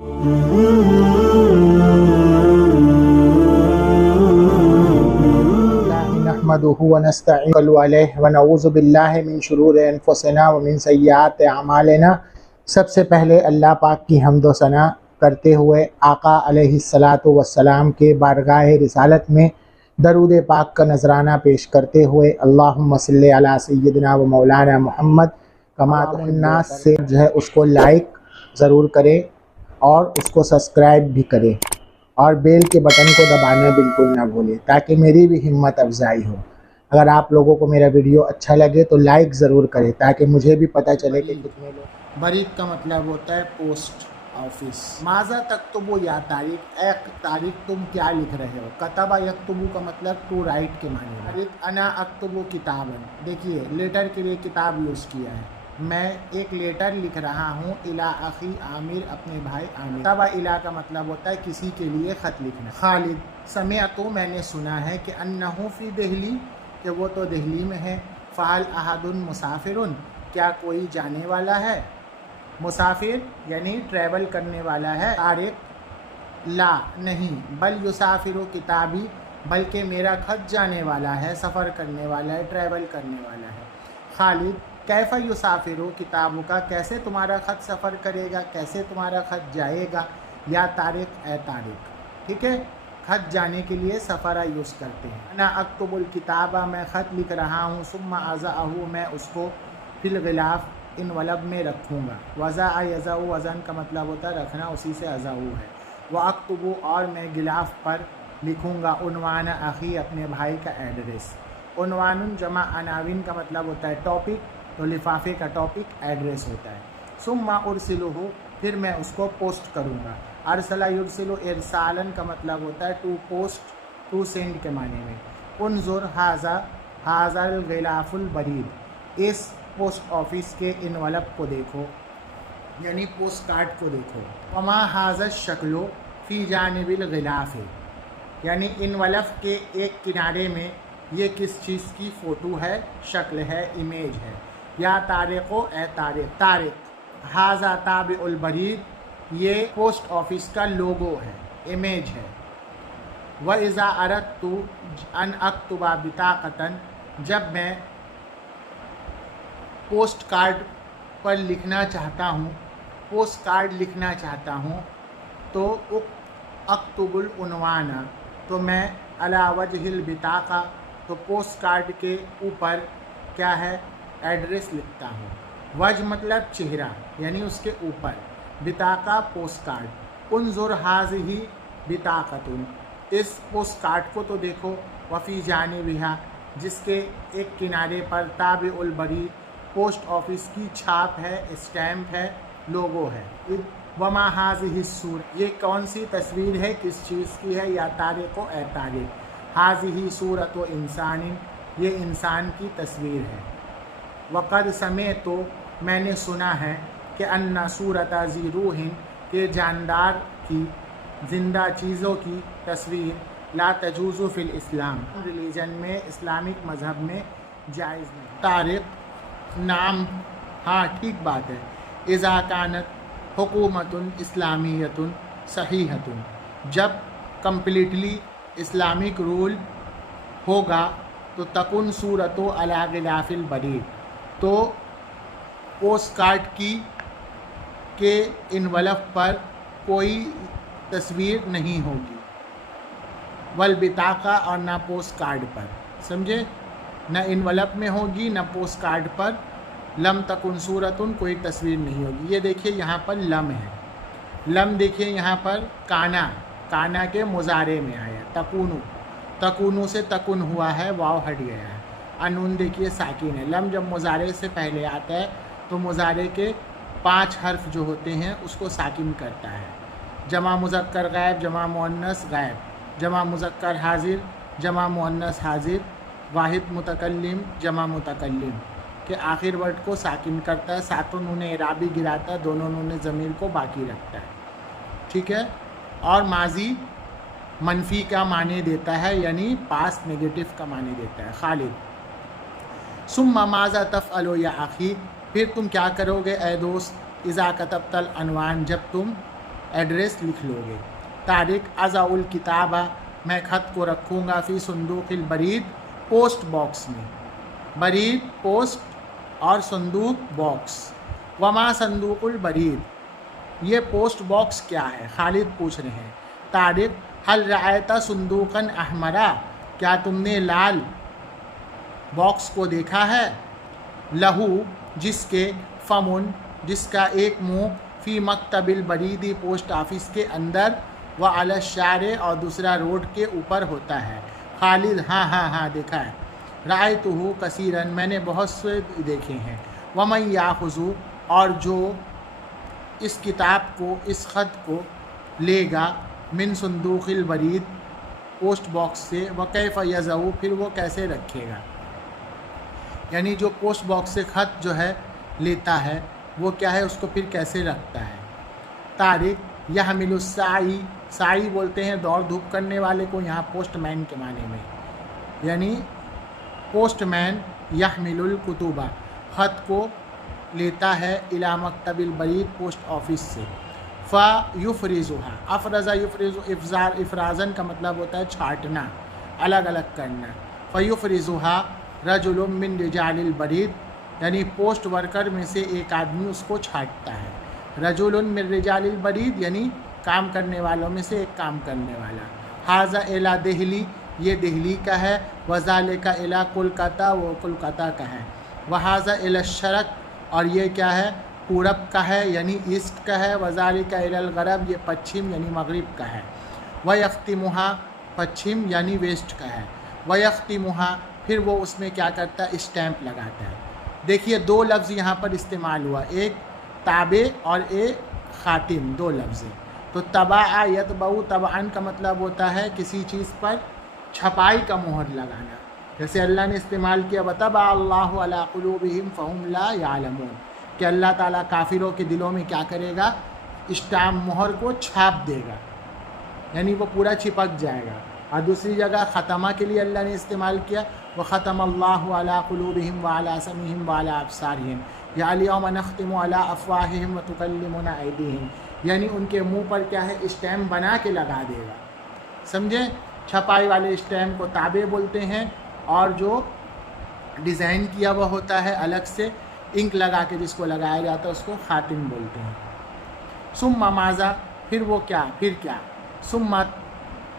نحمده ونستعين علیہ ونعوذ باللہ من شرور انفسنا ومن سیئات اعمالنا۔ سب سے پہلے اللہ پاک کی حمد و ثنا کرتے ہوئے آقا علیہ الصلاۃ والسلام کے بارگاہ رسالت میں درود پاک کا نذرانہ پیش کرتے ہوئے اللہم صلی علی سیدنا و مولانا محمد کما الناس سے جو ہے اس کو لائک ضرور کرے اور اس کو سبسکرائب بھی کرے اور بیل کے بٹن کو دبانا بالکل نہ بھولے تاکہ میری بھی ہمت افزائی ہو۔ اگر آپ لوگوں کو میرا ویڈیو اچھا لگے تو لائک ضرور کریں تاکہ مجھے بھی پتہ چلے کہ کتنے لوگ۔ بریک کا مطلب ہوتا ہے پوسٹ آفس۔ ماذا تکتبو یا تاریخ، ایک تاریخ تم کیا لکھ رہے ہو۔ کتبہ یکتبو کا مطلب ٹو رائٹ کے معنی میں۔ انا اکتبو کتابن، دیکھیے لیٹر کے لیے کتاب یوز کیا ہے۔ میں ایک لیٹر لکھ رہا ہوں الی اخی عامر، اپنے بھائی عامر۔ کتبہ الی کا مطلب ہوتا ہے کسی کے لیے خط لکھنا۔ خالد، سمعتو میں نے سنا ہے کہ انہو فی دہلی، کہ وہ تو دہلی میں ہے۔ فہل احد مسافر، کیا کوئی جانے والا ہے۔ مسافر یعنی ٹریول کرنے والا ہے۔ طارق، لا نہیں، بل یسافر کتابی، بلکہ میرا خط جانے والا ہے، سفر کرنے والا ہے، ٹریول کرنے والا ہے۔ خالد، کیف یسافر کتابوں کا، کیسے تمہارا خط سفر کرے گا، کیسے تمہارا خط جائے گا۔ یا طارق، اے طارق، ٹھیک ہے، خط جانے کے لیے سفرہ یوز کرتے ہیں۔ انا اکتب الکتابہ، میں خط لکھ رہا ہوں۔ ثم اضعہ، میں اس کو فی الغلاف، انولپ میں رکھوں گا۔ وضع یضع، وزن کا مطلب ہوتا ہے رکھنا، اسی سے اضع ہے۔ واکتب، اور میں غلاف پر لکھوں گا عنوان اخی، اپنے بھائی کا ایڈریس۔ عنوان جمع عناوین کا مطلب ہوتا ہے ٹاپک، تو لفافے کا ٹاپک ایڈریس ہوتا ہے۔ ثم ارسلہ، پھر میں اس کو پوسٹ کروں گا۔ ارسلہ یرسل ارسالن کا مطلب ہوتا ہے ٹو پوسٹ، ٹو سینڈ کے معنی میں۔ انظر ھذا الغلاف البرید، اس پوسٹ آفس کے انولپ کو دیکھو، یعنی پوسٹ کارڈ کو دیکھو۔ وما ھذا الشکل فی جانب الغلاف، یعنی انولپ کے ایک کنارے میں یہ کس چیز کی فوٹو ہے، شکل ہے، امیج ہے۔ یا طارق، اے طارق، طارق، ھذا تابع البرید، یہ پوسٹ آفس کا لوگو ہے، امیج ہے۔ وَإِذَا أَرَدْتُ أَنْ أَكْتُبَ بِطَاقَةً، جب میں پوسٹ کارڈ پر لکھنا چاہتا ہوں، پوسٹ کارڈ لکھنا چاہتا ہوں، تو اکتب العنوان، تو میں علی وجہ البطاقہ، تو پوسٹ کارڈ کے اوپر کیا ہے، ایڈریس لکھتا ہوں۔ وجہ مطلب چہرہ، یعنی اس کے اوپر، بطاقہ پوسٹ کارڈ۔ انظر ھذہ بطاقۃ، اس پوسٹ کارڈ کو تو دیکھو۔ وفی جانبہا، جس کے ایک کنارے پر تابع البرید، پوسٹ آفس کی چھاپ ہے، اسٹیمپ ہے، لوگو ہے۔ وما ھذہ الصورۃ، یہ کون سی تصویر ہے، کس چیز کی ہے۔ یا طارق، اے طارق، ھذہ صورۃ انسان، یہ انسان کی تصویر ہے۔ وقد سمعت، میں نے سنا ہے کہ ان صورۃ ذی روح، کہ جاندار کی، زندہ چیزوں کی تصویر لا تجوز فی الاسلام، ریلیجن میں، اسلامک مذہب میں جائز نہیں۔ طارق، نام، ہاں ٹھیک بات ہے۔ اذا کانت حکومت اسلامیۃ صحیحۃ، جب کمپلیٹلی اسلامک رول ہوگا تو تکن صورت علی غلاف البرید، تو پوسٹ کارڈ کی کے انولپ پر کوئی تصویر نہیں ہوگی، والبطاقہ، اور نہ پوسٹ کارڈ پر، سمجھے، نہ انولپ میں ہوگی نہ پوسٹ کارڈ پر۔ لم تکن صورتن، کوئی تصویر نہیں ہوگی۔ یہ دیکھیے یہاں پر لم ہے، لم دیکھیے یہاں پر کانا، کانا کے مضارع میں آیا، تکونو، تکونو سے تکن ہوا ہے، واو ہٹ گیا ہے۔ انون دیکھیے ساکن ہے۔ لم جب مضارع سے پہلے آتا ہے تو مضارع کے 5 حرف جو ہوتے ہیں اس کو ساکن کرتا ہے۔ جمع مذکر غائب، جمع مؤنث غائب، جمع مذکر حاضر، جمع مؤنث حاضر، واحد متکلم، جمع متکلم کے آخر ورڈ کو ساکن کرتا ہے، ساتوں نون اعرابی گراتا ہے، دونوں نون ضمیر کو باقی رکھتا ہے، ٹھیک ہے۔ اور ماضی منفی کا معنی دیتا ہے، یعنی پاسٹ نیگیٹو کا معنی دیتا ہے۔ خالد، ثم ماذا تفعل یا اخی، پھر تم کیا کرو گے اے دوست، اذا کتبت العنوان، جب تم एड्रेस लिख लोगे। तारिक अज़ाउल किताबा, मैं ख़त को रखूँगा फ़ी संदूक़िल बरीद, पोस्ट बॉक्स में। बरीद पोस्ट और संदूक बॉक्स। वमा संदूकुल बरीद, ये पोस्ट बॉक्स क्या है? खालिद पूछ रहे हैं। तारिक हल रआयता संदूकन अहमरा, क्या तुमने लाल बॉक्स को देखा है? लहू, जिसके, फमुन, जिसका एक मुंह, फ़ी मकतबिल बरीदी, पोस्ट ऑफिस के अंदर, व अला शारे, और दूसरा रोड के ऊपर होता है। खालिद हाँ देखा है। रायतुहु कसीरन, मैंने बहुत से देखे हैं। वमन याखुज़ु, और जो इस किताब को, इस ख़त को लेगा, मिन संदूक़िल बरीद, पोस्ट बॉक्स से, व कैफ़ यज़ऊ, फिर वो कैसे रखेगा। यानी जो पोस्ट बॉक्स से ख़त जो है लेता है वो क्या है, उसको फिर कैसे रखता है। तारिक यहमिलुस्साई, साई बोलते हैं दौड़ धूप करने वाले को, यहाँ पोस्टमैन के माने में, यानी पोस्टमैन यहमिलुल कुतुबा, ख़त को लेता है, इला मकतबिल बरीद, पोस्ट ऑफिस से। फ़ा युफ़रिज़ुहा, अफ़रज़ा युफ़रिज़ु, इफ़राज़न का मतलब होता है छाँटना, अलग अलग करना। फ़युफ़रिज़ुहा रजुलुम मिन रिजालिल बरीद, यानी पोस्ट वर्कर में से एक आदमी उसको छाँटता है। रजुलुन मिन रिजालिल बरीद, यानी काम करने वालों में से एक काम करने वाला। हाज़ा इला दिल्ली, ये दिल्ली का है। वज़ालिका इला कोलकाता, वो कोलकाता का है। वहाज़ा इला शरक, और ये क्या है, पूरब का है, यानी ईस्ट का है। वज़ालिका इलल गरब, ये पश्चिम यानी मगरिब का है। वयख्तिमुहा, पश्चिम यानी वेस्ट का है। वयख्तिमुहा, फिर वो उसमें क्या करता है, स्टैंप लगाता है। देखिए दो लफ्ज़ यहाँ पर इस्तेमाल हुआ, एक ताबे और एक ख़ातिम, दो लफ्ज़। तो तबा यतबऊ, तबान का मतलब होता है किसी चीज़ पर छपाई का मोहर लगाना। जैसे अल्लाह ने इस्तेमाल किया वतबा अल्लाहु अला कुलूबिहिम फहुम ला यालमून, कि अल्लाह ताला काफिरों के दिलों में क्या करेगा, स्टाम्प मोहर को छाप देगा, यानी वो पूरा चिपक जाएगा। और दूसरी जगह ख़तमा के लिए अल्लाह ने इस्तेमाल किया, व ख़तम अल्लाहु अला कुलूबिहिम व अला समीहिम व अला अब्सारिहिम, या अल-यौम नख्तिमु अला अफ़वाहिहिम व तुकल्लिमुना ऐदीहिम, यानी उनके मुंह पर क्या है, स्टैम्प बना के लगा देगा। समझे, छपाई वाले स्टैम्प को ताबे बोलते हैं, और जो डिज़ाइन किया हुआ होता है अलग से इंक लगा के जिसको लगाया जाता है उसको ख़ातिम बोलते हैं। सुम्मा माज़ा, फिर वो क्या, फिर क्या। सुम्मा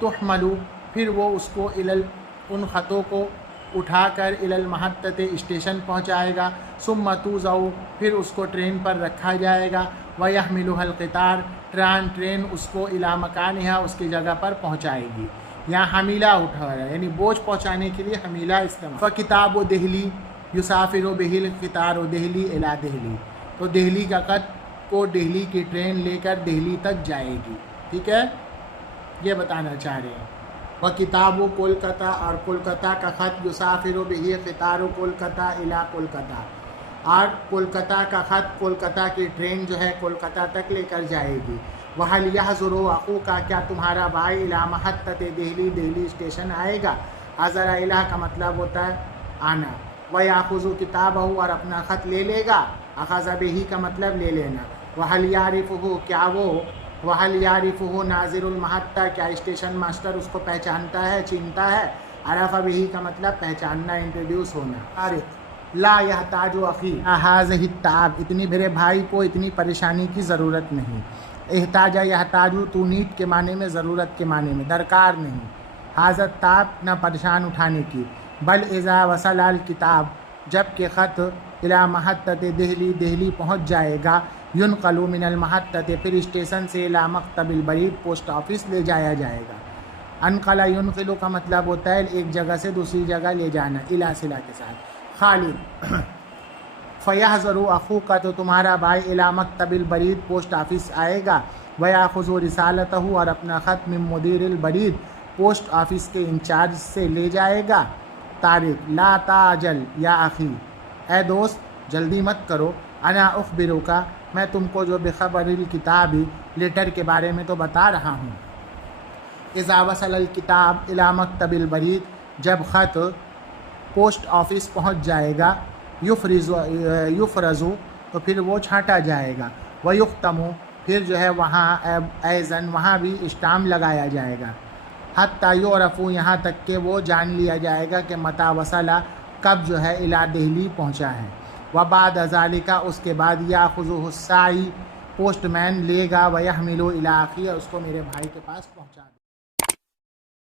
तुहमलू, फिर वो उसको इलल, उन ख़तों को उठाकर इलल महत्तते, स्टेशन पहुंचाएगा। सुम्मा तुज़ऊ, फिर उसको ट्रेन पर रखा जाएगा। व यहमिलुहल क़ितार, ट्रेन उसको इला मकानिहा, उसकी जगह पर पहुंचाएगी। यहाँ हमीला उठा रहा है, यानी बोझ पहुंचाने के लिए हमीला इस्तेमाल। फ़ किताब व दिल्ली युसाफिर बिहिल क़ितार व दिल्ली इला दिल्ली, तो दिल्ली का ख़त को दिल्ली की ट्रेन लेकर दिल्ली तक जाएगी। ठीक है, ये बताना चाह रहे हैं। व किताब कोलकाता, और कोलकाता का ख़त युसाफिर बिही क़ितार कोलकाता इला कोलकाता, और कोलकाता का ख़त, कोलकाता की ट्रेन जो है कोलकाता तक लेकर जाएगी। वहल यहज़ुरु अखू का, क्या तुम्हारा भाई इला महत्तत दिल्ली, दिल्ली स्टेशन आएगा। हज़रा इला का मतलब होता है आना। व याखुज़ु किताबहु, और अपना ख़त ले लेगा। अख़ज़ बिही का मतलब ले लेना। वहल यारिफ़ुहु, क्या वो, वहल यारिफ़ुहु नाज़िरुल महत्ता, क्या स्टेशन मास्टर उसको पहचानता है, चिन्हता है। अरफ़ बिही का मतलब पहचानना, इंट्रोड्यूस होना। तारिक ला यहताजु अख़ी हाज़िही ताब, इतनी मेरे भाई को इतनी परेशानी की ज़रूरत नहीं। एहताजा यहताजु, तू नीड के माने में, ज़रूरत के माने में, दरकार नहीं। हाज़त ताब, न परेशान उठाने की। बल इज़ा वसल अल किताब, जब के ख़त इला महत्तत दिल्ली, दिल्ली पहुँच जाएगा। युनक़लु मिनल महत्तत, फिर स्टेशन से इला मकतबिल बरीद, पोस्ट ऑफिस ले जाया जाएगा। अनक़ला युनक़िलु का मतलब होता है एक जगह से दूसरी जगह ले जाना, इला सिला के साथ। खालिद फ़यहज़रु अखू का, तो तुम्हारा भाई इला मकतबिल बरीद, पोस्ट ऑफिस आएगा। वयाख़ुज़ु रिसालतहु, और अपना ख़त मिन मुदीरिल बरीद, पोस्ट ऑफिस के इंचार्ज से ले जाएगा। तारिक ला ताजल या अख़ी, ए दोस्त जल्दी मत करो। अना उख़बिरुका, मैं तुमको जो बेख़बरिल किताबी, लेटर के बारे में तो बता रहा हूँ। इज़ा वसलल किताब इला मकतबिल बरीद, जब ख़त पोस्ट ऑफिस पहुँच जाएगा। युफ़रज़ु, तो फिर वो छाँटा जाएगा। वयुख्तमु, پھر جو ہے وہاں ایزن وہاں بھی اسٹامپ لگایا جائے گا، حتیٰ یعرفوا یہاں تک کہ وہ جان لیا جائے گا کہ متى وصل کب جو ہے الی دہلی پہنچا ہے، وبعد ذالک اس کے بعد یاخذہ الساعی پوسٹ مین لے گا، ویحمل الی اخیہ اس کو میرے بھائی کے پاس پہنچا دے